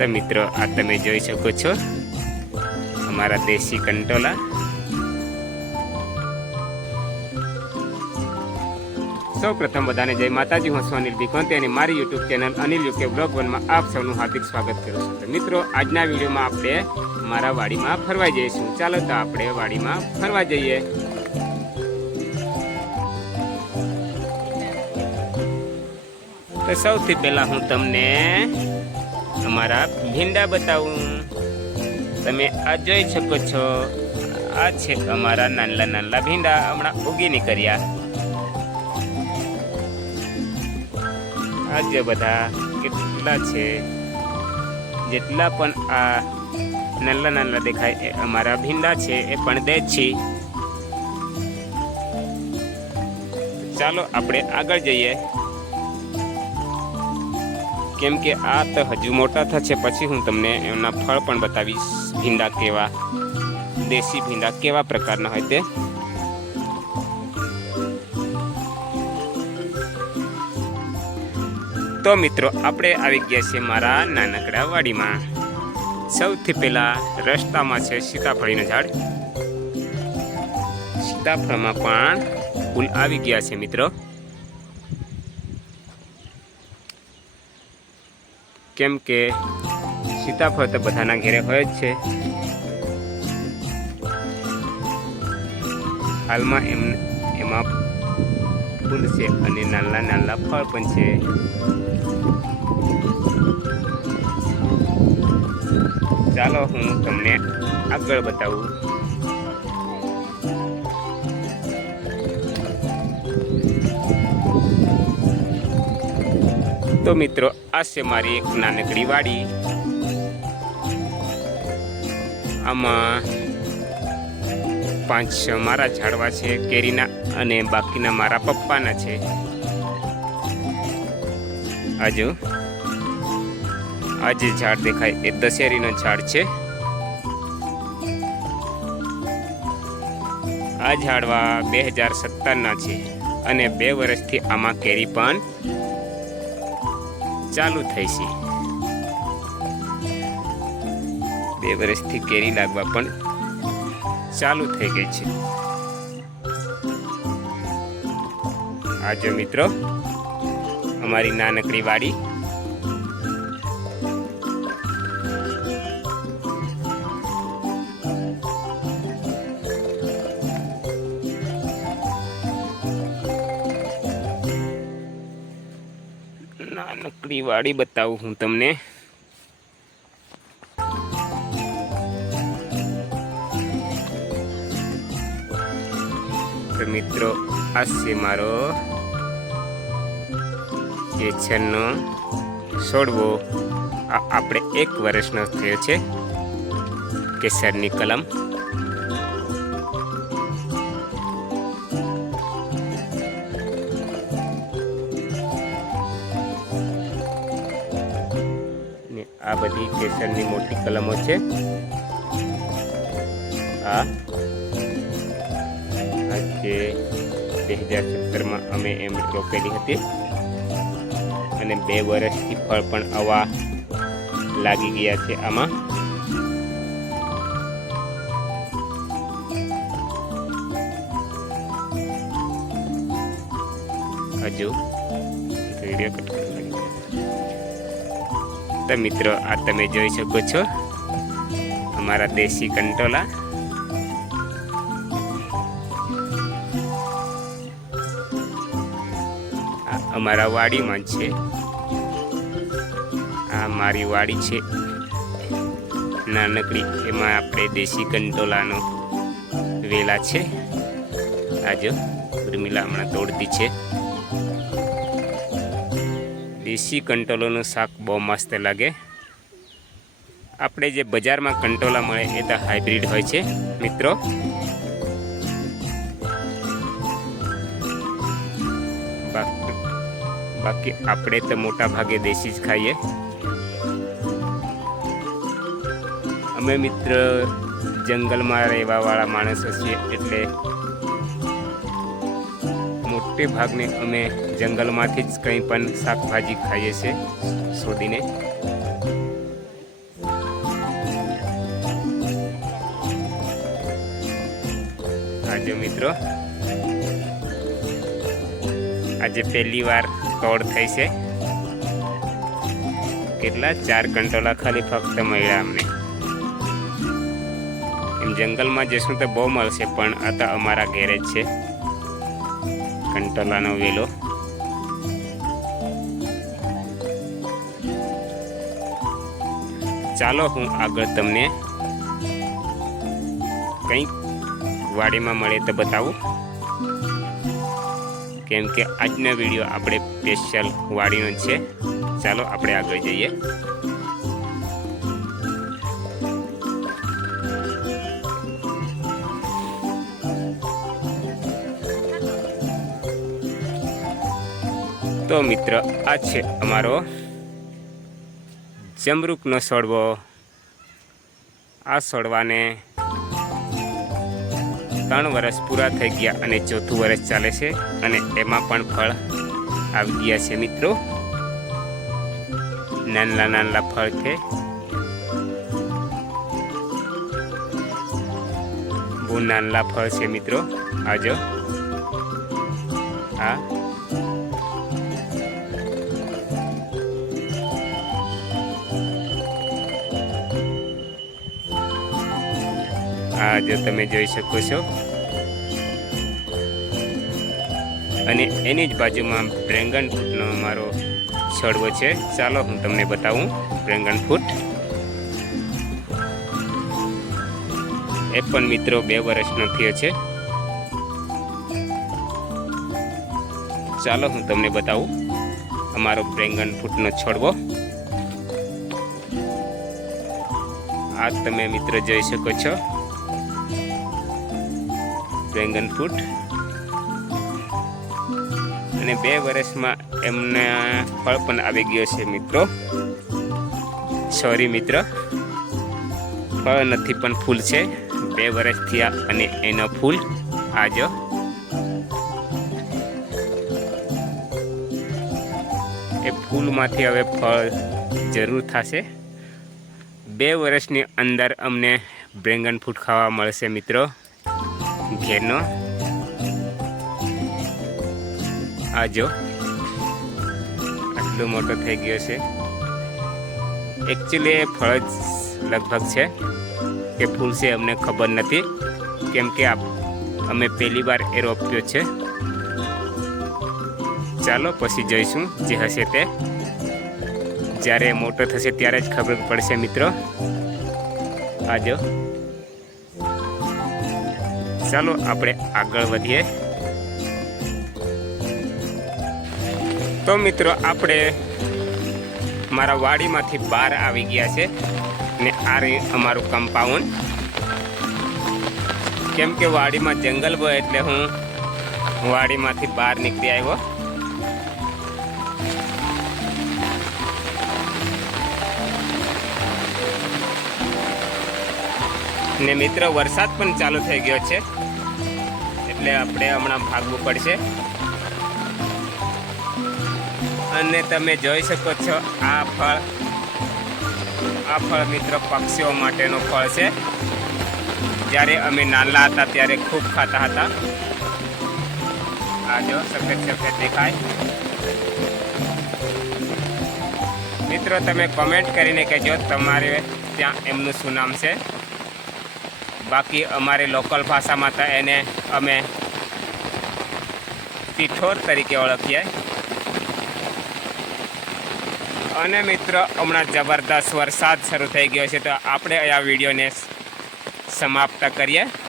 તો મિત્રો, આ તમે જોઈ શકો છો. અમારા દેશી કંટોલા. સૌ પ્રથમ બધાને જય માતાજી. હું છું અનિલ ભીખવંતી અને મારી YouTube channel Anil UK vlog વનમાં આપ સૌનું હાર્દિક સ્વાગત કરું છું. તો મિત્રો, આજના વિડીયોમાં આપણે મારા વાડીમાં ફરવા જઈશું. ચાલો તો આપણે વાડીમાં ફરવા જઈએ. તો સૌથી પહેલા હું તમને અમારા ભીંડા બતાવું. તમે આ જોઈ શકો છો. આ છે અમારા નાનલા નાનલા ભીંડા. હમણાં ઉગી નીકળ્યા આ જે બધા કેટલા છે? જેટલા પણ આ નાનલા નાનલા દેખાય, એ અમારા ભીંડા છે, એ પણ દે છે ચાલો, આપણે આગળ જઈએ. કેમ કે આ તો હજુ મોટા થશે, પછી હું તમને એમના ફળ પણ બતાવીશ. ભીંડા કેવા, દેશી ભીંડા કેવા પ્રકારના હોય તે. તો મિત્રો, આપણે આવી ગયા છીએ મારા નાનકડા વાડીમાં. સૌથી પહેલા રસ્તામાં છે સીતાફળીનું ઝાડ. સીતાફળમાં પણ ફૂલ આવી ગયા છે મિત્રો. કેમ કે સીતાફળ તો બધાના ઘેરે હોય જ છે. હાલમાં એમ એમાં ફૂલ છે અને નાના નાના ફળ પણ છે. ચાલો હું તમને આગળ બતાવું. તો મિત્રો, આ છે મારી એક નાનકડી વાડી. આમાં પાંચ મારા ઝાડવા છે, કેરીના અને બાકીના મારા પપ્પાના છે. આજુ. આ જે ઝાડ દેખાય એ દશેરીનો ઝાડ છે. આ ઝાડવા બે હજાર સત્તરના છે અને બે વર્ષથી આમાં કેરી પણ ચાલુ થઈ છે. બે વર્ષથી કેરી લાગવા પણ ચાલુ થઈ ગઈ છે. આજે મિત્રો, અમારી નાનકડી વાડી નાનકડી વાડી બતાવું હું તમને. મિત્રો આ છે મારો કેસરનો છોડવો, આ આપણે એક વર્ષનો થયો છે કેસરની કલમ. આ બધી કેસરની મોટી કલમો છે. આ જે બે હજાર સત્તરમાં અમે એમ રોપેલી હતી. અને બે વર્ષથી ફળ પણ આવા લાગી ગયા છે આમાં. હજુ વીડિયો કટ તો મિત્રો, આ તમે જોઈ શકો છો. અમારા દેશી કંટોલા. અમારા વાડીમાં છે. આ મારી વાડી છે. નાનકડી, એમાં આપણે દેશી કંટોલાનો વેલા છે. આ ઉર્મિલા હમણાં તોડતી છે. દેશી કંટોલોનું શાક બહુ મસ્ત લાગે. આપણે જે બજારમાં કંટોલા મળે એ તો હાઇબ્રિડ હોય છે, મિત્રો. બાકી આપણે તો મોટા ભાગે દેશી જ ખાઈએ. અમે મિત્ર જંગલમાં રહેવાવાળા માણસો છીએ એટલે મોટે ભાગને અમે જંગલમાંથી જ કંઈ પણ શાકભાજી ખાઈએ છીએ શોધીને આજે મિત્રો, આજે પહેલી વાર તોડ થઈ છે. કેટલા? ચાર કંટોલા ખાલી ફક્ત મળ્યા અમને. એમ જંગલમાં જઈશું તો બહુ મળશે, પણ આ તો અમારા ગેરેજ છે. કંટોલાનો વેલો ચાલો હું આગળ તમને કંઈક વાડીમાં મળે તો બતાવું. કેમ કે આજનો વીડિયો આપણે સ્પેશિયલ વાડીનો છે. ચાલો આપણે આગળ જઈએ. તો મિત્ર, આ છે અમારો જમરૂકનો સોડવો આ સોડવાને ત્રણ વર્ષ પૂરા થઈ ગયા અને ચોથું વર્ષ ચાલે છે અને એમાં પણ ફળ આવી ગયા છે મિત્રો. નાનલા નાનલા ફળ છે. બહુ નાનલા ફળ છે મિત્રો. આજો. આ આ જો તમે જોઈ શકો છો. અને એની જ બાજુમાં ડ્રેગન ફ્રૂટનો અમારો છોડવો છે. ચાલો હું તમને બતાવું ડ્રેગન ફ્રૂટ. એ પણ મિત્રો બે વર્ષનો થયો છે. ચાલો હું તમને બતાવું અમારો ડ્રેગન ફ્રૂટનો છોડવો. આ તમે મિત્ર જોઈ શકો છો. ડ્રેગન ફ્રૂટ અને બે વર્ષમાં એમને ફળ પણ આવી ગયો છે મિત્રો. સોરી મિત્ર. ફળ નથી પણ ફૂલ છે. બે વર્ષ થયા અને એનો ફૂલ આજો એ ફૂલમાંથી હવે ફળ જરૂર થશે. બે વર્ષની અંદર અમને ડ્રેગન ફ્રૂટ ખાવા મળશે મિત્રો. ઘેરનો. આ જો. આટલો મોટો થઈ ગયો છે. એકચ્યુઅલી એ ફળ જ લગભગ છે. કે ફૂલ છે, અમને ખબર નથી. કેમ કે આપ, અમે પહેલી વાર એ રોપ્યો છે. ચાલો, પછી જઈશું જે હશે તે. જ્યારે મોટો થશે ત્યારે જ ખબર પડશે, મિત્રો. આજો ચાલો આપણે આગળ વધીએ. તો મિત્રો, આપણે મારા વાડીમાંથી બહાર આવી ગયા છે ને આ રહી અમારું કમ્પાઉન્ડ કેમ કે વાડીમાં જંગલ હોય એટલે હું વાડીમાંથી બહાર નીકળી આવ્યો. ને મિત્ર, વરસાદ પણ ચાલુ થઈ ગયો છે. એટલે આપણે હમણાં ભાગવું પડશે. અને તમે જોઈ શકો છો, આ ફળ આ ફળ મિત્ર પક્ષીઓ માટેનું ફળ છે. જ્યારે અમે નાના હતા ત્યારે ખૂબ ખાતા હતા. આ જો સફેદ સફેદ દેખાય. મિત્રો, તમે કોમેન્ટ કરીને કહેજો તમારે ત્યાં એમનું શું નામ છે? બાકી અમારી લોકલ ભાષામાં તો એને અમે ટીઠોર તરીકે ઓળખીએ. અને મિત્રો, હમણાં જબરદસ્ત વરસાદ શરૂ થઈ ગયો છે, તો આપણે આ વિડીયોને સમાપ્ત કરીએ.